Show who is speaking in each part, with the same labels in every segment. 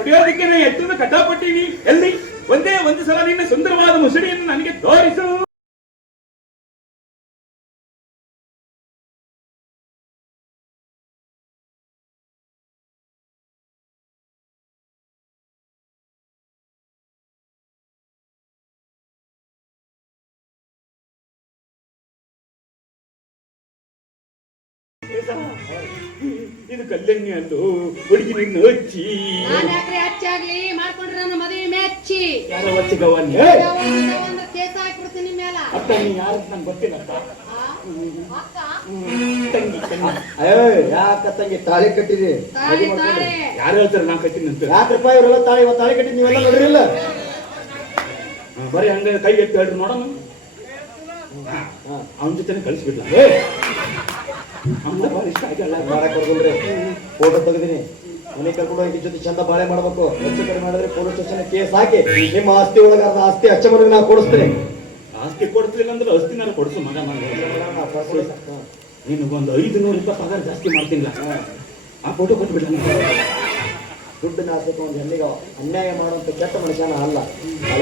Speaker 1: ಪಡೆಯೋದಕ್ಕೆ ನಾ ಎಷ್ಟೊಂದು ಕಷ್ಟಪಟ್ಟೀನಿ ಎಲ್ಲಿ ಒಂದೇ ಒಂದು ಸಲ ನಿನ್ನ ಸುಂದರವಾದ ಮುಸುಡಿಯನ್ನು ನನಗೆ ತೋರಿಸು ಇದು ಕಲ್ಯಾಣಿ ಅಂದು ಹುಡುಗಿ ನಿನ್ನ ಹಚ್ಚಿ.
Speaker 2: ನಾನ್ ಯಾಕ್ರಿ ಹಚ್ಚಾಗ್ಲಿ ಮಾಡ್ಕೊಂಡ್ರೆ ನನ್ನ ಮದುವೆ ಮೆಚ್ಚಿ
Speaker 1: ಯಾರ ಹೊಚ್ಚಿಗವನ್ನ
Speaker 2: ಒಂದು ಕೇಸ ಹಾಕ್ಬಿಡ್ತೀನಿ ಮೇಲ
Speaker 1: ಅತ್ತ ನೀ ಯಾರು ನಂಗೆ ಗೊತ್ತಿಲ್ಲ ಅಕ್ಕ.
Speaker 2: ಅಕ್ಕ?
Speaker 1: ತಂಗಿ ತಂಗಿ.
Speaker 3: ಅಯ್ಯೋ ಯಾಕ ತಂಗಿ? ತಾಳಿ ಕಟ್ಟಿದೆ?
Speaker 2: ತಾಳಿ ತಾಳಿ.
Speaker 1: ಯಾರು ಹೇಳ್ತಾರೆ ನಾ ಕಟ್ಟಿನ ಅಂತ?
Speaker 3: ರೂಪಾಯಿ ಇವರೆಲ್ಲ ತಾಳಿ ಇವತ್ತು ತಾಳಿ ಕಟ್ಟಿದ್ ನೀವೆಲ್ಲ ನೋಡಿರಿಲ್ಲ
Speaker 1: ಬರೀ ಹಂಗ ಕೈ ಎತ್ತಿ ಹೇಳ್ರಿ ನೋಡೋಣ ಅವನ ಜೊತೆ ಕಳಿಸ್ಬಿಡ್ಲ? ಅವನ
Speaker 3: ಫೋಟೋ ತೆಗೆದಿನಿ. ಮನೆ ಕರ್ಕೊಂಡು ಹೋಗಿ ಜೊತೆ ಚಂದ ಬಾಳೆ ಮಾಡಬೇಕು. ಹೆಚ್ಚು ಕಡಿಮೆ ಮಾಡಿದ್ರೆ ಪೊಲೀಸ್ ಸ್ಟೇಷನ್ ಕೇಸ್ ಹಾಕಿ ನಿಮ್ಮ ಆಸ್ತಿ ಒಳಗ ಅರ್ಧ ಆಸ್ತಿ ಅಚ್ಚಮನಿಗೆ ನಾ ಕೊಡಿಸ್ತೇನೆ.
Speaker 1: ಆಸ್ತಿ ಕೊಡ್ತಿಲ್ಲ ಅಂದ್ರೆ ಅಸ್ತಿನಾರ ಕೊಡಿಸು ಮಗ ನಾನು ನಿನಗೊಂದು ಐದು ನೂರು ರೂಪಾಯಿ ಪಗಾರ ಜಾಸ್ತಿ ಮಾಡ್ತಿಲ್ಲ ಆ ಫೋಟೋ ಕೊಟ್ಬಿಡ್ಲ
Speaker 3: ದುಡ್ಡು ಆಸೆ ಒಂದು ಹೆಣ್ಣಿಗೆ ಅನ್ಯಾಯ ಮಾಡುವಂತ ಕೆಟ್ಟ ಮನುಷ್ಯನ ಅಲ್ಲ.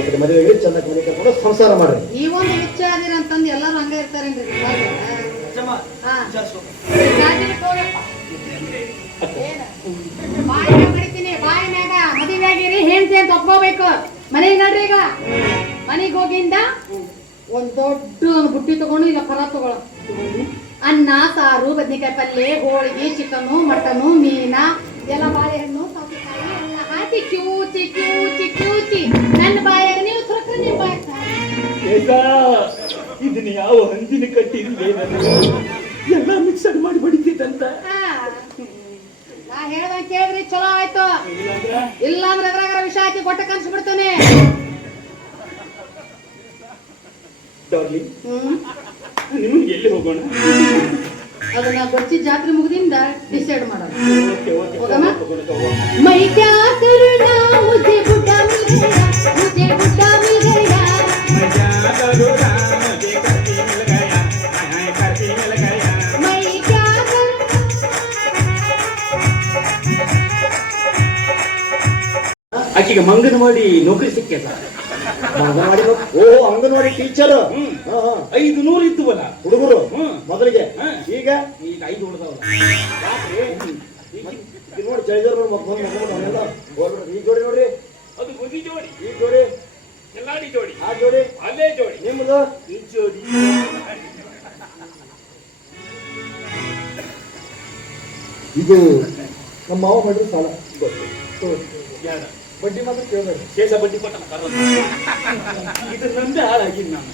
Speaker 3: ಕಡೆ ಮದುವೆಗೆ ಚಂದ ಮನೆ ಕರ್ಕೊಂಡು ಸಂಸಾರ ಮಾಡ್ರಿ.
Speaker 2: ಈ ಒಂದು ಅದೀರ ಅಂತಂದು ಎಲ್ಲರೂ ಹಂಗ ಇರ್ತಾರೇನ್ರಿ? ಹಾ. ಗಾದಿಗೆ ಹೋಗಪ್ಪ. ಏನ? ಬಾಯಿ ಮ್ಯಾಗ್ ಬಡಿತೀನಿ ಬಾಯಿ ಮ್ಯಾಗ ಮದುವೆ ಆಗಿರಿ ಹೆಂಡತಿ ಅಂತ ಒಪ್ಕೋಬೇಕು. ಮನೆಗೆ ನಡ್ರಿ ಈಗ. ಮನೆಗೆ ಹೋಗಿಂದ ಒಂದ್ ದೊಡ್ಡ ಬುಟ್ಟಿ ತಗೊಂಡು ಇಲ್ಲ ಪರ ತಗೊಳ ಅನ್ನ ಸಾರು ಬದ್ನಿಕಾಯಿ ಪಲ್ಯ ಹೋಳಿಗೆ ಚಿಕನು ಮಟನು ಮೀನ ಎಲ್ಲ ಬಾಳೆಹಣ್ಣು ಎಲ್ಲ ಹಾಕಿ ಕ್ಯೂಚಿ ಕ್ಯೂಚಿ ಕ್ಯೂಚಿ.
Speaker 1: ಇದನ್ನ ಯಾವ ಹಂದಿನ ಕಟ್ಟಿಲ್ಲ ಎಲ್ಲ ಮಿಕ್ಸ್ ಮಾಡಿ ಬಡಿತಿದ್ದಂತ.
Speaker 2: ಹಾ. ನಾ ಹೇಳ್ದಂಗ್ ಕೇಳಿದ್ರಿ ಚಲೋ ಆಯ್ತು.
Speaker 1: ಇಲ್ಲಾಂದ್ರೆ
Speaker 2: ಇಲ್ಲ ಅಂದ್ರೆ ಅದ್ರಾಗ ವಿಷ ಹಾಕಿ ಕೊಟ್ಟ ಕನ್ಸ್ಬಿಡ್ತೇನೆ
Speaker 1: ಡಾರ್ಲಿ
Speaker 2: ಹ್ಮ್.
Speaker 1: ನಿಮಗೆ ಎಲ್ಲಿ ಹೋಗೋಣ?
Speaker 2: ಅದನ್ನ ಬರ್ಚಿ ಜಾತ್ರೆ ಮುಗಿದಿಂದ ಡಿಸೈಡ್ ಮಾಡೋಣ
Speaker 1: ಓಕೆ ಓಕೆ
Speaker 2: ಹೋಗಮ್ಮ?
Speaker 1: ಆಕಿಗೆ ಮಂಗನವಾಡಿ ನೌಕರಿ ಸಿಕ್ಕೇತ
Speaker 3: ಅಂಗನವಾಡಿ ಓ ಅಂಗನವಾಡಿ ಟೀಚರ್.
Speaker 1: ಐದು ನೂರು ಇದ್ದುವಲ್ಲ
Speaker 3: ಹುಡುಗರು. ಮೊದಲಿಗೆ. ಈಗ?
Speaker 1: ಈಗ ಐದು ಉಳ್ದವಲ್ಲ
Speaker 3: ನೋಡಿ ಜೈದರ್ ನೋಡಿ. ಈ ಜೋಡಿ ನೋಡ್ರಿ.
Speaker 1: ಅದು ಬುದ್ಧಿ ಜೋಡಿ.
Speaker 3: ಈ ಜೋಡಿ.
Speaker 1: ಎಲ್ಲಾಡಿ ಜೋಡಿ.
Speaker 3: ಆ ಜೋಡಿ.
Speaker 1: ಅಲ್ಲೇ ಜೋಡಿ.
Speaker 3: ನಿಮ್ಮದು
Speaker 1: ಈ ಜೋಡಿ.
Speaker 3: ಇದು ನಮ್ಮ ಮಾವ ಮಾಡಿದ್ರೆ ಸಾಲ.
Speaker 1: ಯಾರ?
Speaker 3: ಬಡ್ಡಿ ಮಾತ್ರ ಕೇಳಬೇಡಿ
Speaker 1: ಕೇಸ ಬಡ್ಡಿ ಕೊಟ್ಟ ಇದು ನಂದೇ ಹಾಳಾಗಿದ್ದು ನಾನು.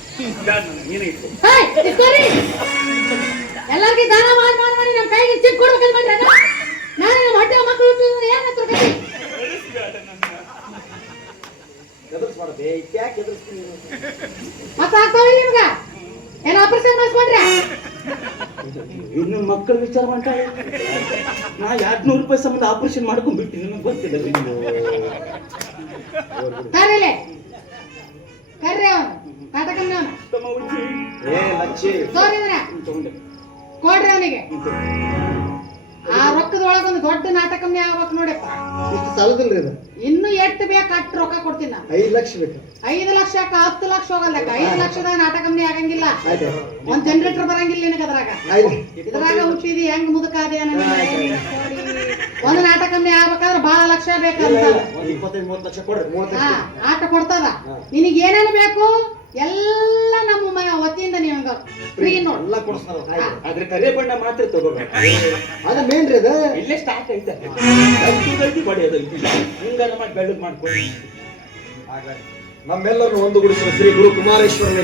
Speaker 1: ನೀನೇ
Speaker 2: ಇತ್ತು. ಎಲ್ಲಾರ್ಗೂ ದಾನ ಮಾಡಿ ಮಾಡಿ ಮಾಡಿ ನಮ್ಮ ಕೈಗೆ ಚಿಕ್ಕ ಅಣ್ಣ. ನಾನೇ ನಮ್ಮ ಹೊಟ್ಟೆ ಮಕ್ಕಳು ಏನ್ ಹತ್ರ ಕೈ
Speaker 1: ಕಳಿಸ್ಬೇಡ ನನ್ನ.
Speaker 3: ಎದುರಿಸ್ಬಾರ್ದೆ ಯಾಕೆ ಎದುರಿಸ್ತೀನಿ
Speaker 2: ಮತ್ತೆ ಆಗ್ತಾವ ನಿಮ್ಗ? ಏನ್ ಆಪರೇಷನ್ ಮಾಡಿಸ್ಕೊಂಡ್ರೆ?
Speaker 1: ಇನ್ನು ಮಕ್ಕಳು ವಿಚಾರ ಮಾಡ್ತಾಳೆ ನಾ ಎರಡ್ನೂರು ರೂಪಾಯಿ ಸಂಬಂಧ ಆಪರೇಷನ್ ಮಾಡ್ಕೊಂಡ್ ಬಿಟ್ಟು ನಿಮಗೆ ಗೊತ್ತಿಲ್ಲ
Speaker 2: ಕರೀಲೆ ಕರ್ರಿ ಅವನು ನಾಟಕನ
Speaker 1: ತಮ್ಮ ಹುಚ್ಚಿ
Speaker 3: ಏ ಲಚ್ಚಿ.
Speaker 2: ತೋರಿದ್ರೆ.
Speaker 1: ತಗೊಂಡೆ
Speaker 2: ಕೊಡ್ರಿ ಅವನಿಗೆ. ದೊಡ್ಡ ನಾಟಕ ಆಗ್ಬೇಕು ನೋಡಪ್ಪ
Speaker 3: ಇಷ್ಟು ಸಾಲದಿಲ್ರಿ ಇದು.
Speaker 2: ಇನ್ನು ಎಷ್ಟು ಬೇಕು ಅಷ್ಟು ರೊಕ್ಕ ಕೊಡ್ತೀನಿ ನಾನು.
Speaker 3: ಐದು ಲಕ್ಷ ಬೇಕು.
Speaker 2: ಐದು ಲಕ್ಷ ಹತ್ತು ಲಕ್ಷ ಹೋಗಲ್ಲ ಐದು ಲಕ್ಷದಾಗ ನಾಟಕ ಆಗಂಗಿಲ್ಲ.
Speaker 3: ಆಯ್ತು.
Speaker 2: ಒಂದ್ ಜನರೇಟರ್ ಬರಂಗಿಲ್ಲ ನಿನಗೆ ಅದ್ರಾಗ.
Speaker 3: ಆಯ್ತು.
Speaker 2: ಇದ್ರಾಗ ಹುಟ್ಟಿದಿ ಹೆಂಗ್ ಮುದುಕಾದಿ ಒಂದು ನಾಟಕಮ್ಯ ಆಗ್ಬೇಕಾದ್ರೆ ಬಹಳ ಲಕ್ಷ ಬೇಕಂತ.
Speaker 3: ಒಂದ್ ಇಪ್ಪತ್ತೈದು ಮೂವತ್ತು ಲಕ್ಷ ಕೊಡ್ರಿ. ಮೂವತ್ತು
Speaker 2: ಹಾ
Speaker 3: ಲಕ್ಷ
Speaker 2: ಆಟ ಕೊಡ್ತದ? ನಿನಗೆ ಏನೇನು ಬೇಕು? ಎಲ್ಲ ನೀವು ಫ್ರೀ ನೋಡ್
Speaker 3: ಎಲ್ಲ ಕೊಡಿಸ್ತಾರ ಆಯ್ತು
Speaker 1: ಆದ್ರೆ ಕರೆ ಬಣ್ಣ ಮಾತ್ರ ತಗೋಬೇಕು.
Speaker 3: ಅದ ಮೇನ್ ರೀ ಅದ.
Speaker 1: ಇಲ್ಲೇ ಸ್ಟಾಕ್ ಐತೆ. ಬಡಿಯೋದು ಹಿಂಗಾರ ಮಾಡಿ ಬೆಳ್ಳಗ್ ಮಾಡ್ಕೊಳ್ಳಿ.
Speaker 3: ನಮ್ಮೆಲ್ಲರನ್ನು ಒಂದುಗೂಡಿಸುವ ಶ್ರೀ ಗುರು ಕುಮಾರೇಶ್ವರನೇ